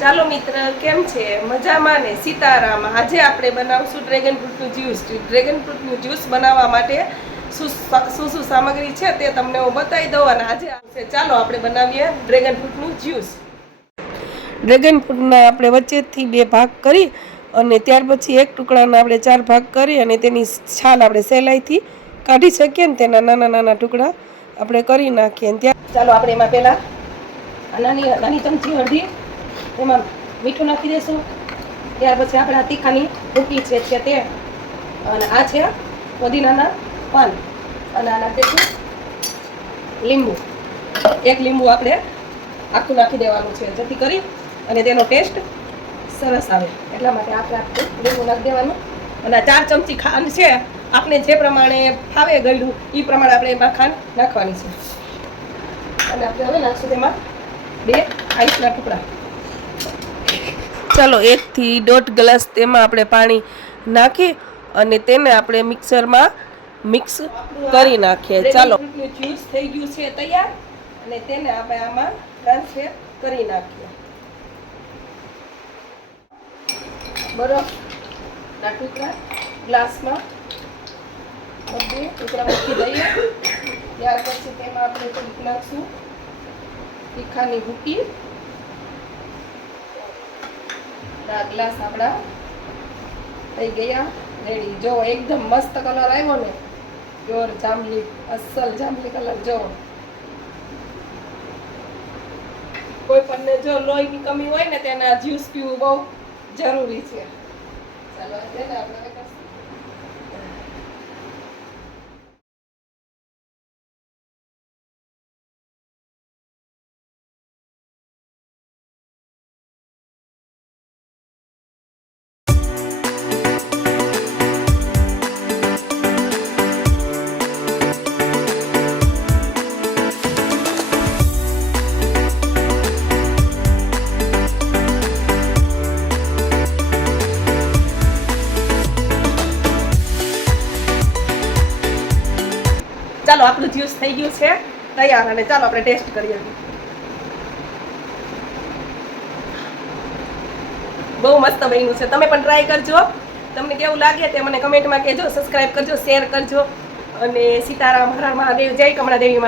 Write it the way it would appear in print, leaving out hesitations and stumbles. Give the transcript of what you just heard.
ચાલો મિત્ર, કેમ છે? મજામાં ને? સીતારામ. આજે આપણે બનાવશું ડ્રેગન ફ્રૂટનું જ્યુસ. ડ્રેગન ફ્રૂટનું જ્યુસ બનાવવા માટે શું સામગ્રી છે તે તમને હું બતાવી દઉં. અને આજે ચાલો આપણે બનાવીએ ડ્રેગન ફ્રૂટનું જ્યુસ. ડ્રેગન ફ્રૂટના આપણે વચ્ચેથી 2 ભાગ કરી અને ત્યાર પછી એક ટુકડાના આપણે 4 ભાગ કરી અને તેની છાલ આપણે સહેલાઈથી કાઢી શકીએ ને તેના નાના નાના ટુકડા આપણે કરી નાખીએ. ચાલો આપણે એમાં પહેલાં નાની ચમચી હળદી, એમાં મીઠું નાખી દઈશું. ત્યાર પછી આપણે આ તીખાની ભૂકી છે તે, અને આ છે પુદીનાના પાન, અને આ નાખી દઈશું લીંબુ. 1 લીંબુ આપણે આખું નાખી દેવાનું છે, જેથી કરી અને તેનો ટેસ્ટ સરસ આવે. એટલા માટે આપણે આખું લીંબુ નાખી દેવાનું. અને 4 ચમચી ખાંડ છે, આપણે જે પ્રમાણે ફાવે ગળ્યું એ પ્રમાણે આપણે એમાં ખાંડ નાખવાની છે. અને આપણે હવે નાખશું તેમાં 2 આઈસના ટુકડા. ચાલો 1 થી 1.5 ગ્લાસ તેમાં આપણે પાણી નાખી અને તેને આપણે મિક્સરમાં મિક્સ કરી નાખીએ. ચાલો, જ્યુસ થઈ ગયું છે તૈયાર, અને તેને આપણે આમાં ટ્રાન્સફર કરી નાખીએ. બરફના ટુકડા ગ્લાસમાં બધે ટુકડા મૂકી દઈએ. ત્યાર પછી તેમાં આપણે થોડીક નાખશું તીખાની ભૂકી. ગ્લાસ આપણા થઈ ગયા રેડી. જો એકદમ મસ્ત કલર આવ્યો ને, પ્યોર જાંબલી, અસલ જાંબલી કલર. જો કોઈ પણ જો લોહીની કમી હોય ને તેના જ્યુસ પીવું બહુ જરૂરી છે. ચાલો તેને આપણે ચાલો આપણું જ્યુસ થઈ ગયું છે તૈયાર, અને ચાલો આપણે ટેસ્ટ કરીએ. બહુ મસ્ત બન્યું છે. તમે પણ ટ્રાય કરજો. તમને કેવું લાગે તે મને કમેન્ટમાં કહેજો. સબસ્ક્રાઈબ કરજો, શેર કરજો. અને સીતારામ, હર હર મહાદેવ, જય કમળા દેવી માં.